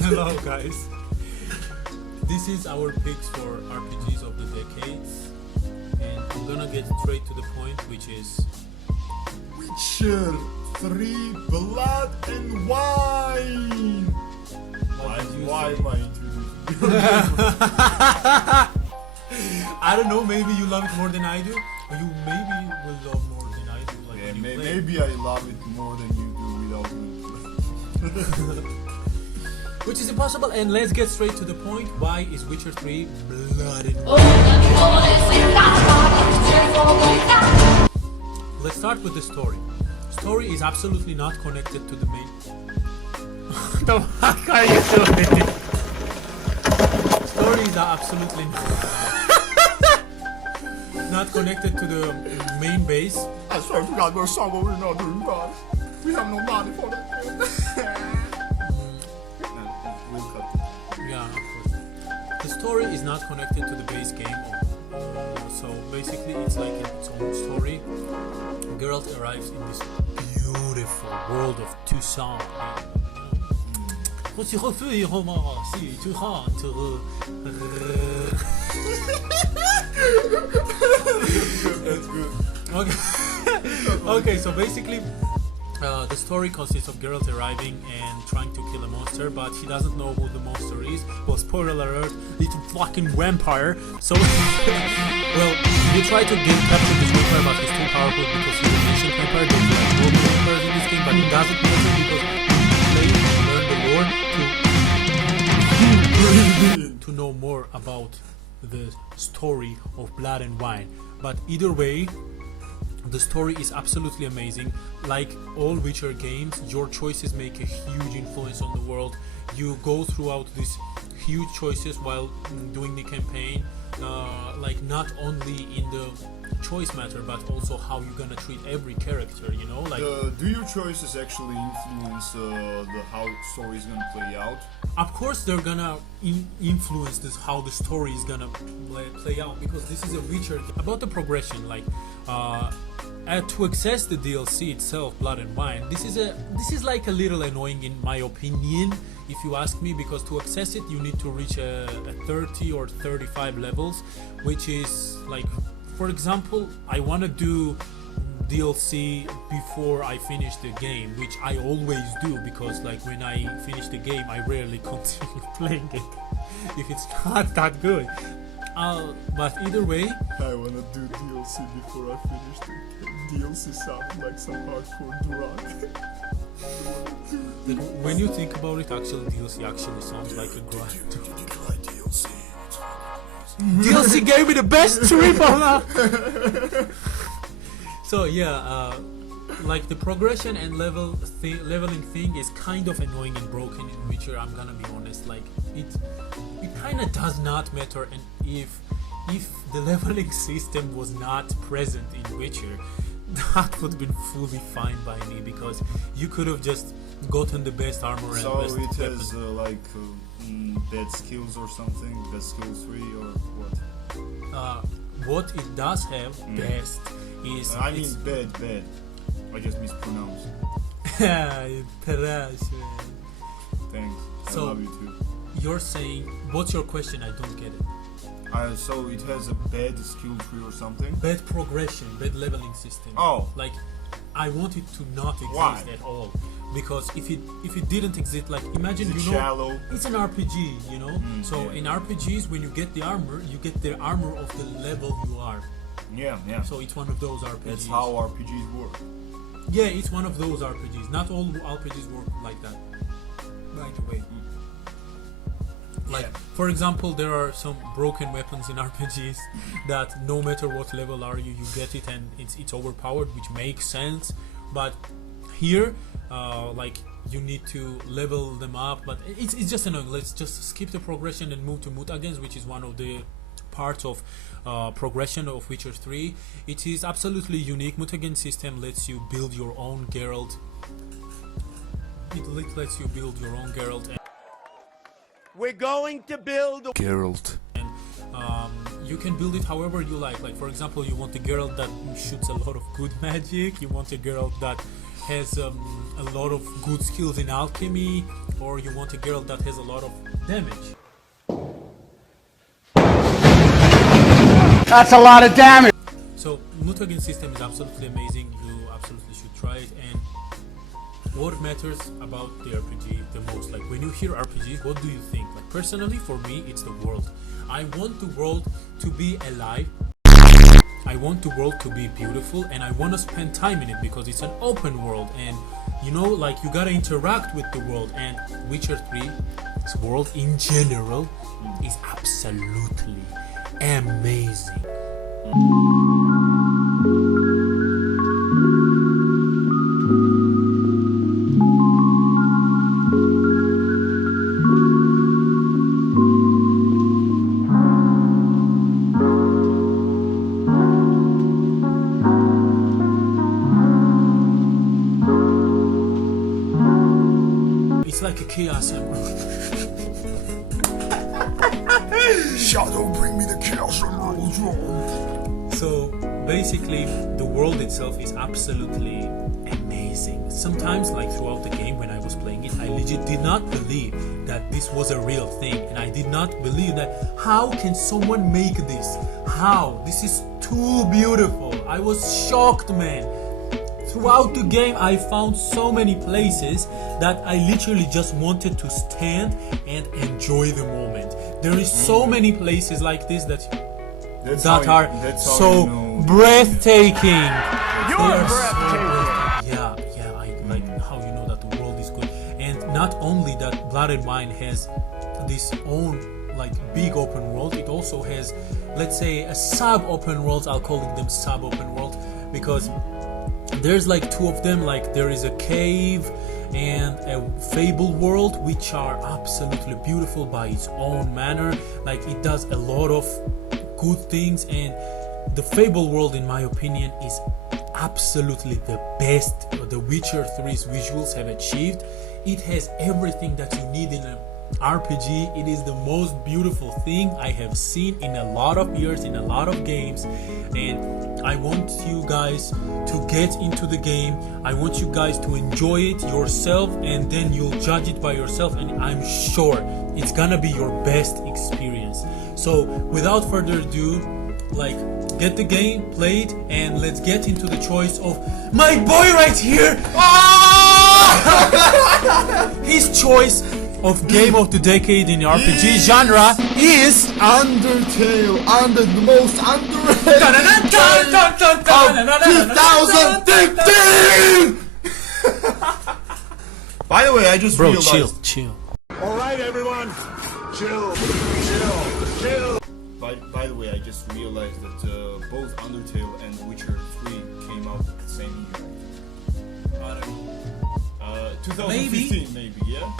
Hello guys. This is our picks for RPGs of the decades, and I'm gonna get straight to the point, which is Witcher 3 Blood and Wine. Why am I introducing? I don't know, maybe you love it more than I do, or you maybe will love more than I do. Like Yeah, when you play. maybe I love it more than you do without me. Which is impossible, and let's get straight to the point. Why is Witcher 3 Blood and Wine? Let's start with the story. Story is absolutely not connected to the main. What the fuck are you doing? Story is absolutely not connected to the main base. I swear to God, we're sorry, we're not doing that. We have no money for that. We'll cut it. Yeah, of course. The story is not connected to the base game. So basically, it's like its own story. Geralt arrives in this beautiful world of Tucson. That's good. Okay. Okay, so basically, the story consists of Geralt arriving and trying to kill a monster, but he doesn't know who the monster is. Well, spoiler alert, it's a fucking vampire. So, well, you try to capture this vampire, but he's too powerful because he's an ancient vampire. There's like no vampires in this game, but it doesn't matter because they learn the lore to know more about the story of Blood and Wine. But either way, the story is absolutely amazing. Like all Witcher games, your choices make a huge influence on the world. You go throughout these huge choices while doing the campaign, like not only in the choice matter, but also how you're gonna treat every character, you know? Like, do your choices actually influence how the story is gonna play out? of course they're gonna influence this, how the story is gonna play out, because this is a Witcher. About the progression, like to access the DLC itself, Blood and Wine, this is like a little annoying in my opinion, if you ask me, because to access it you need to reach a 30 or 35 levels, which is like, for example, I want to do DLC before I finish the game, which I always do, because like when I finish the game I rarely continue playing it if it's not that good. But either way, I wanna do DLC before I finish the game. DLC sounds like some hardcore drug. when you think about it, actually DLC actually sounds like a grind. DLC. DLC gave me the best trip on that. So yeah, like the progression and leveling thing is kind of annoying and broken in Witcher. I'm gonna be honest. Like it kind of does not matter, and if the leveling system was not present in Witcher, that would have been fully fine by me, because you could have just gotten the best armor and So best it weapon. has bad skills or something, bad skills 3 or what? What it does have best is I mean bad. I just mispronounced. Trash, man. Thanks. So- I love you too. You're saying, what's your question? I don't get it. So it has a bad skill tree or something? Bad progression, bad leveling system. Oh. Like, I want it to not exist Why? at all. Because if it didn't exist, like imagine, Is it you know, shallow? it's an RPG, you know. So yeah. in RPGs, when you get the armor, you get the armor of the level you are. Yeah. So it's one of those RPGs. That's how RPGs work. Yeah, it's one of those RPGs. Not all RPGs work like that. By the way. Like, for example, there are some broken weapons in RPGs that no matter what level are you get it, and it's overpowered, which makes sense. But here, like, you need to level them up, but it's just annoying. Let's just skip the progression and move to mutagens, which is one of the parts of progression of Witcher 3. It is absolutely unique. Mutagen system lets you build your own Geralt. It lets you build your own Geralt. We're going to build Geralt. And you can build it however you like. Like, for example, you want a Geralt that shoots a lot of good magic. You want a Geralt that has a lot of good skills in alchemy, or you want a girl that has a lot of damage. That's a lot of damage. So mutagame system is absolutely amazing. You absolutely should try it. And what matters about the RPG the most? Like when you hear RPG, what do you think? Like personally, for me, it's the world. I want the world to be alive. I want the world to be beautiful, and I want to spend time in it because it's an open world, and you know, like you gotta interact with the world. And Witcher 3's world in general is absolutely amazing. It's like a chaos emerald. Shadow, bring me the chaos emerald. So basically, the world itself is absolutely amazing. Sometimes, like throughout the game when I was playing it, I legit did not believe that this was a real thing, and I did not believe that how can someone make this? How? This is too beautiful. I was shocked, man. Throughout the game, I found so many places that I literally just wanted to stand and enjoy the moment. There is so many places like this that are so breathtaking. You're breathtaking. Yeah, I like how you know that the world is good. And not only that, Blood and Wine has this own like big open world, it also has, let's say, a sub-open world. I'll call them sub-open world because there's like two of them. Like there is a cave and a fable world, which are absolutely beautiful by its own manner. Like it does a lot of good things, and the fable world, in my opinion, is absolutely the best the Witcher 3's visuals have achieved. It has everything that you need in a RPG. It is the most beautiful thing I have seen in a lot of years, in a lot of games, and I want you guys to get into the game. I want you guys to enjoy it yourself, and then you'll judge it by yourself, and I'm sure it's gonna be your best experience. So without further ado, like, get the game, play it, and let's get into the choice of my boy right here. His choice of game of the decade in the RPG genre is Undertale, the most underrated of 2015! By the way, I just realized... chill. All right, everyone. Chill. By the way, I just realized that both Undertale and Witcher 3 came out at the same year. 2015 maybe, yeah?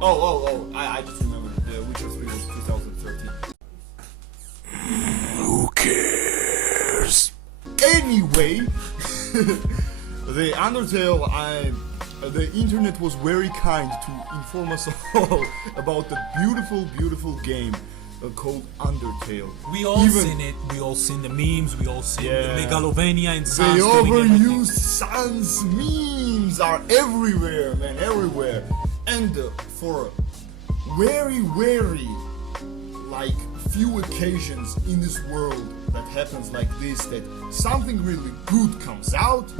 Oh, I just remembered. The Witcher 3 was 2013. Who cares? Anyway, the Undertale, the internet was very kind to inform us all about the beautiful game called Undertale. We all seen it. We all seen the memes. We all seen the Megalovania and Sans The doing everything. overused Sans memes are everywhere, man, everywhere. And for very, like, few occasions in this world that happens like this, that something really good comes out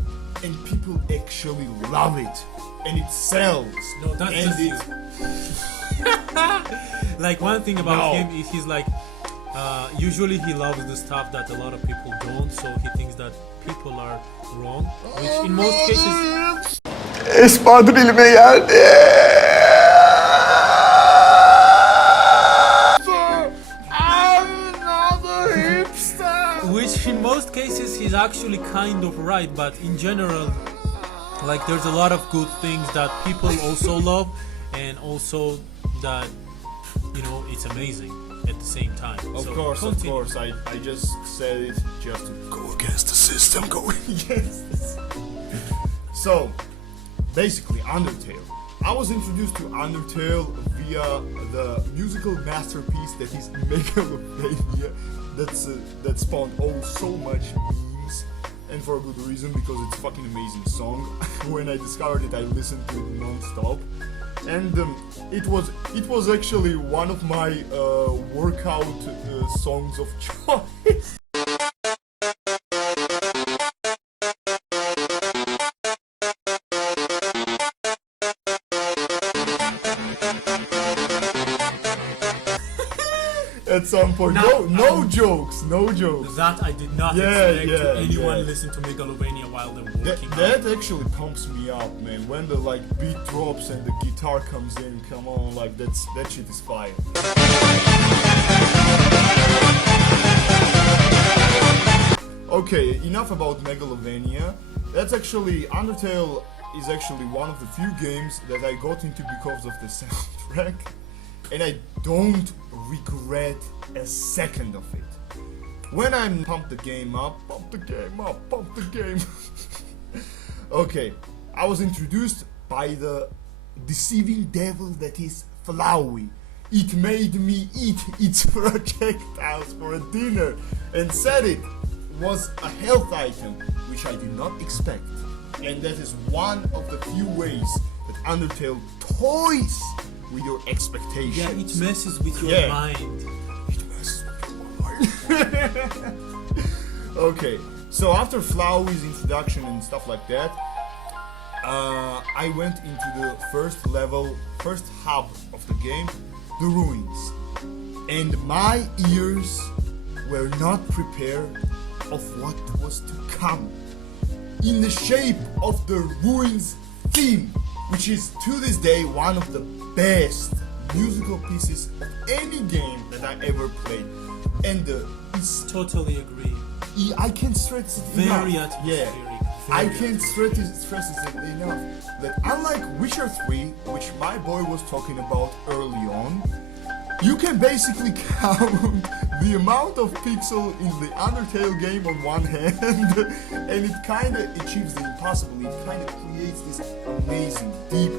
and people actually love it and it sells. No, that's and just you. Like, one thing about him is he's like, usually he loves the stuff that a lot of people don't, so he thinks that people are wrong, which in most cases... Espadrilme geldi. Which in most cases he's actually kind of right, but in general, like, there's a lot of good things that people also love, and also that, you know, it's amazing at the same time. Of course, I just said it just to Go against the system, go against the system. So, basically, Undertale. I was introduced to Undertale via the musical masterpiece that is Megalovania. That spawned so much memes, and for a good reason, because it's a fucking amazing song. when I discovered it, I listened to it non-stop, and it was actually one of my workout songs of choice. At some point, no jokes. That I did not expect anyone listen to Megalovania while they're working out. That actually pumps me up, man. When the like beat drops and the guitar comes in, come on, like that shit is fire. Okay, enough about Megalovania. Undertale is actually one of the few games that I got into because of the soundtrack, and I don't regret a second of it. When I pump the game up. Okay, I was introduced by the deceiving devil that is Flowey. It made me eat its projectiles for a dinner and said it was a health item, which I did not expect. And that is one of the few ways that Undertale toys with your expectations. Yeah, it messes with your mind. It messes with your mind. Okay, so after Flowey's introduction and stuff like that, I went into the first hub of the game, the ruins. And my ears were not prepared of what was to come. In the shape of the ruins theme, which is to this day one of the best musical pieces of any game that I ever played, and it's totally agree. I can't stress it very enough. atmospheric. I can't stress it enough that unlike Witcher 3, which my boy was talking about early on, you can basically count the amount of pixel in the Undertale game on one hand, and it kinda achieves the impossible. It kinda creates this amazing, deep,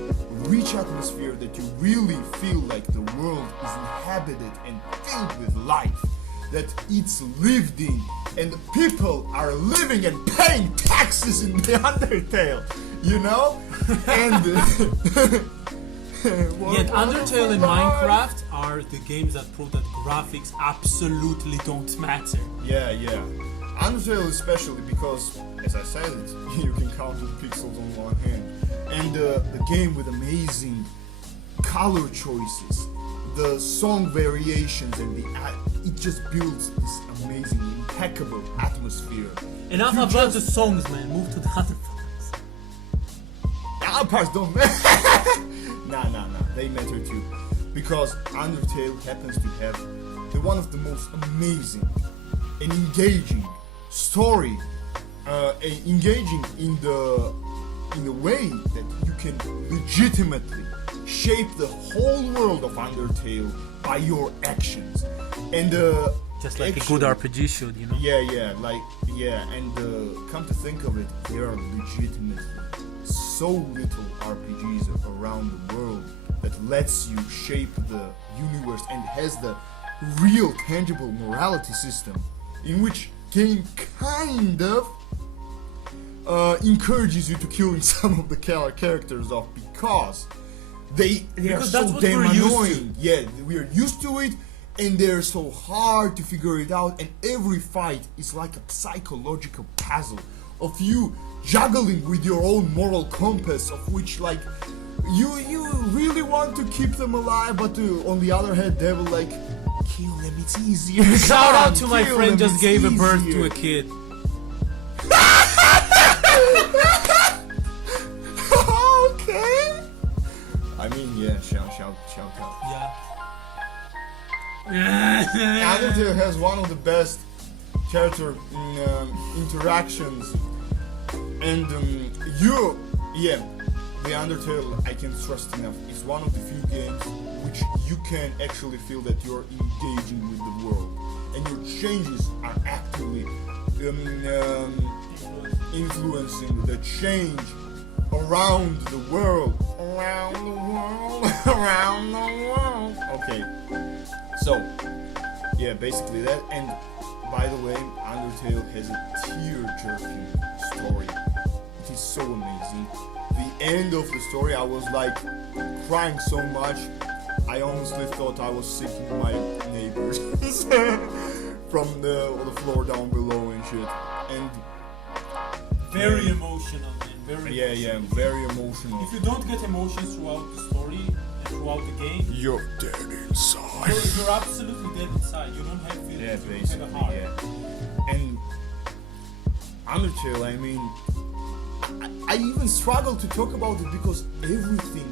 rich atmosphere that you really feel like the world is inhabited and filled with life, that it's lived in, and people are living and paying taxes in the Undertale, you know? And yet Undertale and Minecraft are the games that prove that graphics absolutely don't matter. Yeah. Undertale especially because, as I said, you can count the pixels on one hand. And the game with amazing color choices, the song variations, and it just builds this amazing, impeccable atmosphere. Enough about the songs, man. Move to the other parts. The other parts don't matter. Nah. They matter too. Because Undertale happens to have one of the most amazing and engaging story, engaging in the way that you can legitimately shape the whole world of Undertale by your actions. And just like a good RPG should, you know? And come to think of it, there are legitimately so little RPGs around the world that lets you shape the universe and has the real tangible morality system, in which game kind of encourages you to killing some of the characters off because they are so damn annoying. Yeah, we are used to it, and they're so hard to figure it out, and every fight is like a psychological puzzle of you juggling with your own moral compass, of which like you really want to keep them alive, but on the other hand they will like kill them, it's easier. Shout out to my friend just gave a birth to a kid. Okay. I mean, yeah, shout out. Yeah. Undertale has one of the best character interactions, and the Undertale, I can trust enough, is one of the few games which you can actually feel that you're engaging with the world, and your changes are actively influencing the change around the world. Okay, so yeah, basically that. And by the way, Undertale has a tear-jerking story. It is so amazing. end of the story, I was like crying so much. I honestly thought I was seeing my neighbors from the floor down below and shit. And Very emotional, man. Very yeah, emotional. very emotional. If you don't get emotions throughout the story and throughout the game, You're dead inside. you're absolutely dead inside. You don't have feelings. Yeah, you don't have basically, a heart. yeah. And Undertale, I mean, I even struggle to talk about it because everything,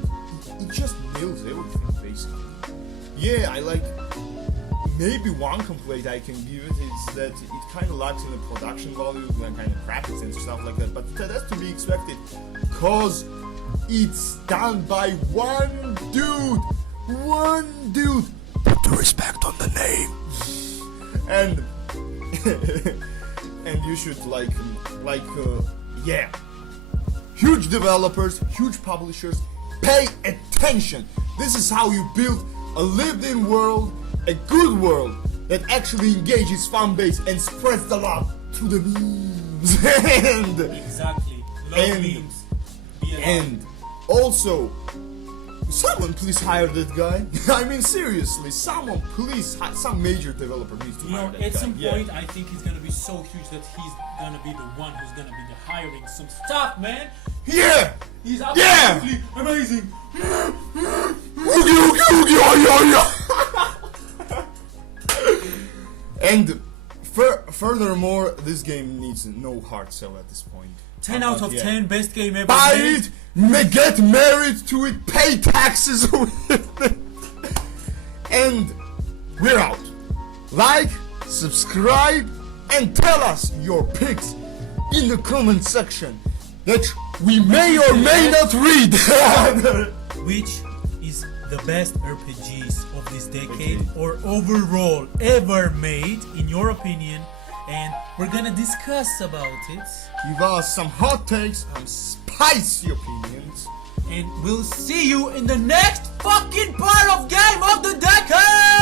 it just nails everything, basically. Yeah, I like, maybe one complaint I can give it is that it kind of lacks in the production value and kind of graphics and stuff like that, but that's to be expected, cause it's done by one dude! Put the respect on the name. And and you should yeah, huge developers, huge publishers, pay attention. This is how you build a lived-in world, a good world that actually engages fan base and spreads the love through the memes. Exactly. Love And- memes. Be alive. And also, someone please hire that guy. I mean, seriously, someone please, some major developer needs to You hire know, that at guy. some Yeah. point, I think he's gonna be so huge that he's gonna be the one who's gonna be the hiring some stuff, man. Yeah! He's Yeah! absolutely amazing. Oogie, oogie, oogie, oh, yeah, yeah. And furthermore, this game needs no hard sell at this point. 10 out of Yeah. 10, best game ever Buy made. it, get married to it, pay taxes with it. And we're out. Like, subscribe, and tell us your picks in the comment section that we may or may not read. Which is the best RPGs of this decade or overall ever made, in your opinion? And we're gonna discuss about it. Give us some hot takes, some spicy opinions. And we'll see you in the next fucking part of Game of the Decade!